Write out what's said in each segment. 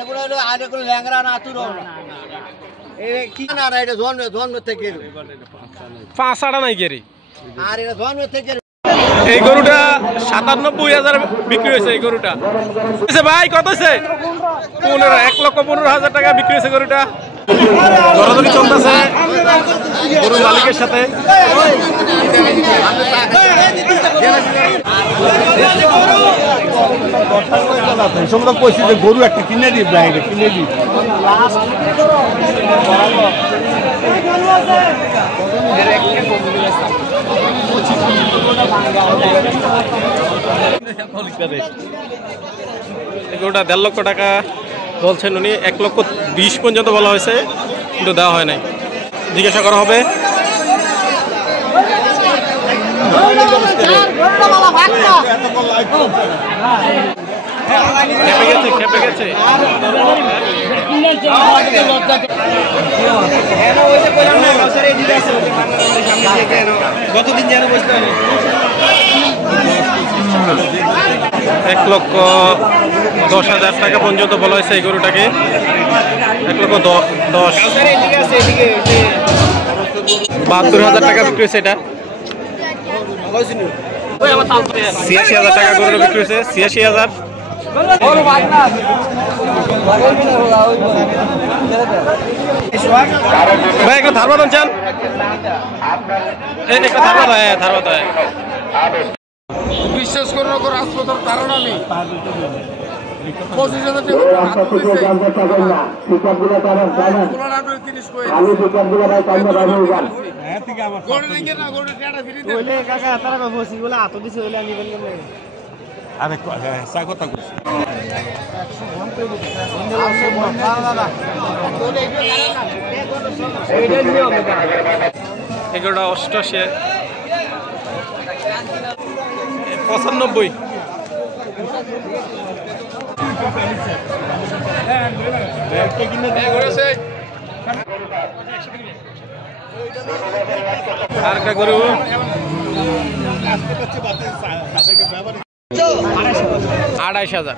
ল্যাংরা না তুর কি না এটা জন্ম থেকে পাঁচ আড়া নাই গেরি আর এটা জন্ম থেকে এই গরুটা ৯৭,০০০ বিক্রি হয়েছে। এই গরুটা ভাই কত হয়েছে? ১,১৫,০০০ টাকা বিক্রি হয়েছে গরুটা। দরাদরি চলতেছে গরুর মালিকের সাথে। গরু একটা কিনে দিই কিনে দিই গরুটা ১.৫ লক্ষ টাকা বলছেন উনি। ১,২০,০০০ পর্যন্ত বলা হয়েছে, কিন্তু দেওয়া হয় নাই। জিজ্ঞাসা করা হবে। খেপে গেছে গতদিন যেন বসতে ১,১০,০০০ টাকা পর্যন্ত বলা হয়েছে এই গরুটাকে। ১,১০,০০০ ৭২,০০০ টাকা বিক্রি হয়েছে। এটা ৮৬,০০০ টাকা গরুটা বিক্রি হয়েছে। ৮৬,০০০। ভাই একটা ধার বাদন চান? একটা ধার বাদ হয়, ধার বাদ হয়। বিশ্বাস করে রাখো রাজপথের কারণ আমি ২৫,০০০ এগুলোটা ৮৮, ৯৫। আর একটা গরু ২৮,০০০।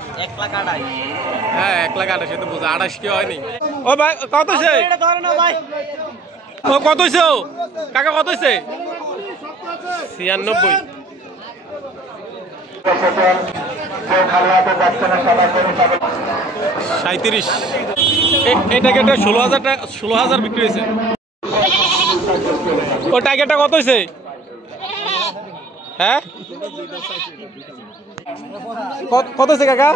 হ্যাঁ ১,২৮,০০০ তো বুঝা। ২৮ কি হয়নি? ও ভাই কত হয়েছে? ও কত হয়েছে? কাকা কত হয়েছে? ৯৬। সাঁত্রিশ। এই টাইগারটা ১৬,০০০ বিক্রি হয়েছে। ও টাইগারটা কত হয়েছে? হ্যাঁ কত হয়েছে কাকা?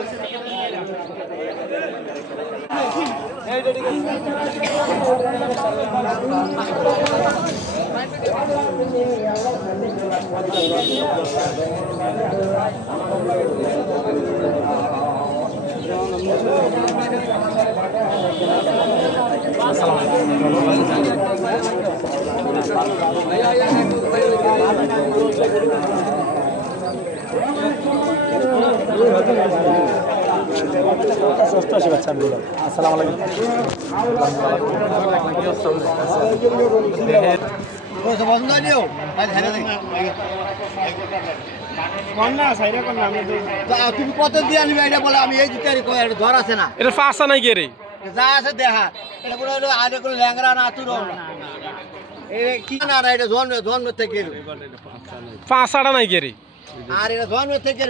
আসসালামু আলাইকুম। তুমি কত দিয়ে আনবি এটা বলে আমি এই দুটারি ধর আছে না এটা পাঁচা নাই কে রে? যা আছে দেখা এটা কোনো আর কোনো ল্যাংরা না তুর কি না এটা জন্ম থেকে পাঁচ আড়া নাই কে রে? আর এটা জন্ম থেকে